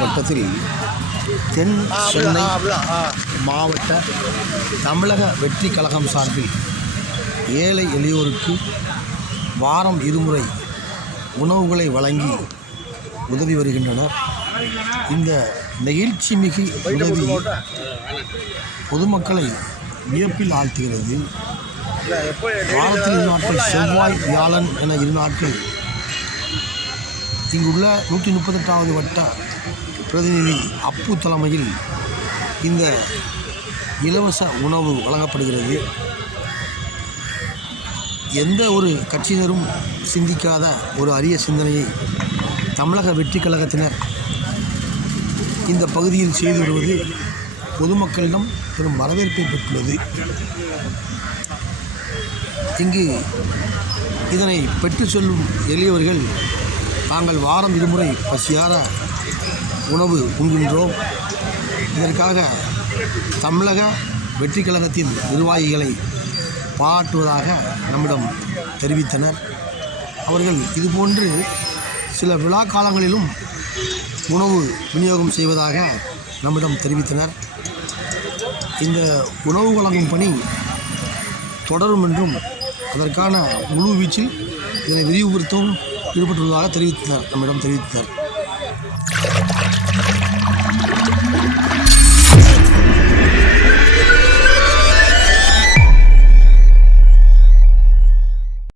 வட்டத்தில் தென் சென்னை மாவட்ட தமிழக வெற்றி கழகம் சார்பில் ஏழை எளியோருக்கு வாரம் இருமுறை உணவுகளை வழங்கி உதவி வருகின்றனர். இந்த நிகழ்ச்சி மிகு உதவி பொதுமக்களை வியப்பில் ஆழ்த்துகிறது. வாரத்தில் 2 நாட்கள் செவ்வாய் வியாழன் என 2 நாட்கள் இங்குள்ள 138வது வட்ட பிரதிநிதி அப்பு தலைமையில் இந்த இலவச உணவு வழங்கப்படுகிறது. எந்த ஒரு கட்சியினரும் சிந்திக்காத ஒரு அரிய சிந்தனையை தமிழக வெற்றி கழகத்தினர் இந்த பகுதியில் செய்து வருவது பொதுமக்களிடம் பெரும் வரவேற்பை பெற்றுள்ளது. இங்கு இதனை பெற்று செல்லும் எளியவர்கள் தாங்கள் வாரம் இருமுறை பசியார உணவு உண்கின்றோம், இதற்காக தமிழக வெற்றி கழகத்தின் நிர்வாகிகளை பாராட்டுவதாக நம்மிடம் தெரிவித்தனர். அவர்கள் இதுபோன்று சில விழா காலங்களிலும் உணவு விநியோகம் செய்வதாக நம்மிடம் தெரிவித்தனர். இந்த உணவு வழங்கும் பணி தொடரும் என்றும் அதற்கான முழு வீச்சில் இதனை விரிவுபடுத்தவும் ஈடுபட்டுள்ளதாக நம்மிடம் தெரிவித்தனர்.